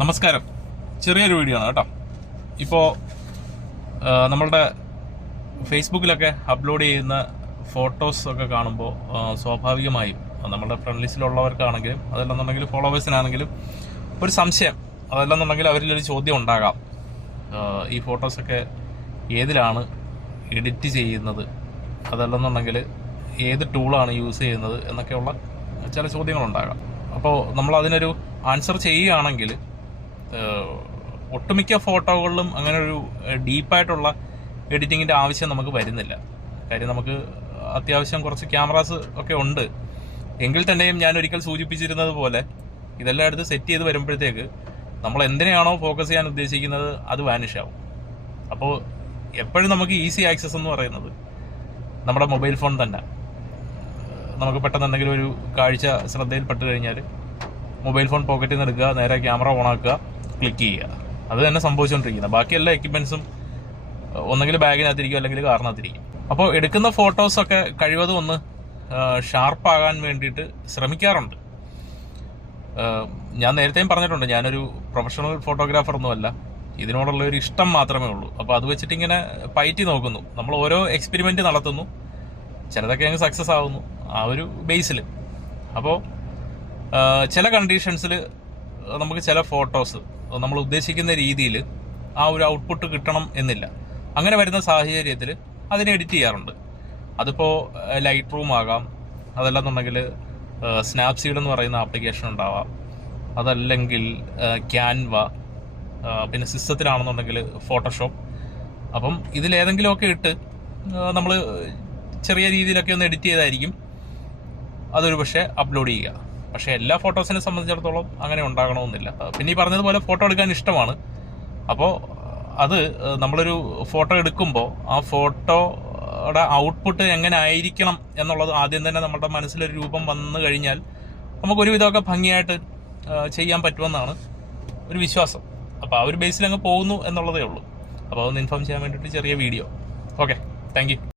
നമസ്കാരം. ചെറിയൊരു വീഡിയോ ആണ് കേട്ടോ. ഇപ്പോൾ നമ്മളുടെ ഫേസ്ബുക്കിലൊക്കെ അപ്ലോഡ് ചെയ്യുന്ന ഫോട്ടോസ് ഒക്കെ കാണുമ്പോൾ സ്വാഭാവികമായും നമ്മളുടെ ഫ്രണ്ട് ലിസ്റ്റിലുള്ളവർക്കാണെങ്കിലും അതല്ലെന്നുണ്ടെങ്കിൽ ഫോളോവേഴ്സിനാണെങ്കിലും ഒരു സംശയം, അതല്ലെന്നുണ്ടെങ്കിൽ അവരിലൊരു ചോദ്യം ഉണ്ടാകാം. ഈ ഫോട്ടോസൊക്കെ ഏതിലാണ് എഡിറ്റ് ചെയ്യുന്നത്, അതല്ലെന്നുണ്ടെങ്കിൽ ഏത് ടൂളാണ് യൂസ് ചെയ്യുന്നത് എന്നൊക്കെയുള്ള ചില ചോദ്യങ്ങളുണ്ടാകാം. അപ്പോൾ നമ്മൾ അതിനൊരു ആൻസർ ചെയ്യുകയാണെങ്കിൽ ഒട്ടുമിക്ക ഫോട്ടോകളിലും അങ്ങനെ ഒരു ഡീപ്പായിട്ടുള്ള എഡിറ്റിങ്ങിൻ്റെ ആവശ്യം നമുക്ക് വരുന്നില്ല. കാര്യം നമുക്ക് അത്യാവശ്യം കുറച്ച് ക്യാമറാസ് ഒക്കെ ഉണ്ട്. എങ്കിൽ തന്നെയും ഞാൻ ഒരിക്കൽ സൂചിപ്പിച്ചിരുന്നത് പോലെ ഇതെല്ലാം എടുത്ത് സെറ്റ് ചെയ്ത് വരുമ്പോഴത്തേക്ക് നമ്മൾ എന്തിനെയാണോ ഫോക്കസ് ചെയ്യാൻ ഉദ്ദേശിക്കുന്നത് അത് വാനിഷ് ആവും. അപ്പോൾ എപ്പോഴും നമുക്ക് ഈസി ആക്സസ് എന്ന് പറയുന്നത് നമ്മുടെ മൊബൈൽ ഫോൺ തന്നെ. നമുക്ക് പെട്ടെന്ന് എന്തെങ്കിലും ഒരു കാഴ്ച ശ്രദ്ധയിൽപ്പെട്ട് കഴിഞ്ഞാൽ മൊബൈൽ ഫോൺ പോക്കറ്റിൽ നിന്ന് എടുക്കുക, നേരെ ക്യാമറ ഓണാക്കുക, ക്ലിക്ക് ചെയ്യുക. അത് തന്നെ സംഭവിച്ചുകൊണ്ടിരിക്കുന്നത്. ബാക്കി എല്ലാ എക്യുപ്മെന്റ്സും ഒന്നെങ്കിൽ ബാഗിനകത്തിരിക്കും അല്ലെങ്കിൽ കാറിനകത്തിരിക്കും. അപ്പോൾ എടുക്കുന്ന ഫോട്ടോസൊക്കെ കഴിവതും ഒന്ന് ഷാർപ്പാകാൻ വേണ്ടിയിട്ട് ശ്രമിക്കാറുണ്ട്. ഞാൻ നേരത്തെയും പറഞ്ഞിട്ടുണ്ട്, ഞാനൊരു പ്രൊഫഷണൽ ഫോട്ടോഗ്രാഫർ ഒന്നുമല്ല, ഇതിനോടുള്ള ഒരു ഇഷ്ടം മാത്രമേ ഉള്ളൂ. അപ്പോൾ അത് വെച്ചിട്ട് ഇങ്ങനെ പയറ്റി നോക്കുന്നു. നമ്മൾ ഓരോ എക്സ്പെരിമെന്റ് നടത്തുന്നു, ചിലതൊക്കെ അങ്ങ് സക്സസ് ആവുന്നു ആ ഒരു ബേസിൽ. അപ്പോൾ ചില കണ്ടീഷൻസിൽ നമുക്ക് ചില ഫോട്ടോസ് നമ്മൾ ഉദ്ദേശിക്കുന്ന രീതിയിൽ ആ ഒരു ഔട്ട്പുട്ട് കിട്ടണം എന്നില്ല. അങ്ങനെ വരുന്ന സാഹചര്യത്തിൽ അതിനെ എഡിറ്റ് ചെയ്യാറുണ്ട്. അതിപ്പോൾ ലൈറ്റ് റൂം ആകാം, അതല്ലെന്നുണ്ടെങ്കിൽ സ്നാപ്സീഡ് എന്ന് പറയുന്ന ആപ്ലിക്കേഷൻ ഉണ്ടാവാം, അതല്ലെങ്കിൽ ക്യാൻവ, പിന്നെ സിസ്റ്റത്തിലാണെന്നുണ്ടെങ്കിൽ ഫോട്ടോഷോപ്പ്. അപ്പം ഇതിലേതെങ്കിലുമൊക്കെ ഇട്ട് നമ്മൾ ചെറിയ രീതിയിലൊക്കെ ഒന്ന് എഡിറ്റ് ചെയ്തായിരിക്കും അതൊരു പക്ഷേ അപ്ലോഡ് ചെയ്യുക. പക്ഷേ എല്ലാ ഫോട്ടോസിനെ സംബന്ധിച്ചിടത്തോളം അങ്ങനെ ഉണ്ടാകണമെന്നില്ല. പിന്നെ ഈ പറഞ്ഞതുപോലെ ഫോട്ടോ എടുക്കാൻ ഇഷ്ടമാണ്. അപ്പോൾ അത് നമ്മളൊരു ഫോട്ടോ എടുക്കുമ്പോൾ ആ ഫോട്ടോയുടെ ഔട്ട്പുട്ട് എങ്ങനെ ആയിരിക്കണം എന്നുള്ളത് ആദ്യം തന്നെ നമ്മുടെ മനസ്സിലൊരു രൂപം വന്നു കഴിഞ്ഞാൽ നമുക്കൊരു വിധമൊക്കെ ഭംഗിയായിട്ട് ചെയ്യാൻ പറ്റുമെന്നാണ് ഒരു വിശ്വാസം. അപ്പോൾ ആ ഒരു ബേസിൽ അങ്ങ് പോകുന്നു എന്നുള്ളതേ ഉള്ളൂ. അപ്പോൾ അതൊന്ന് ഇൻഫോം ചെയ്യാൻ വേണ്ടിയിട്ട് ചെറിയ വീഡിയോ. Okay, thank you.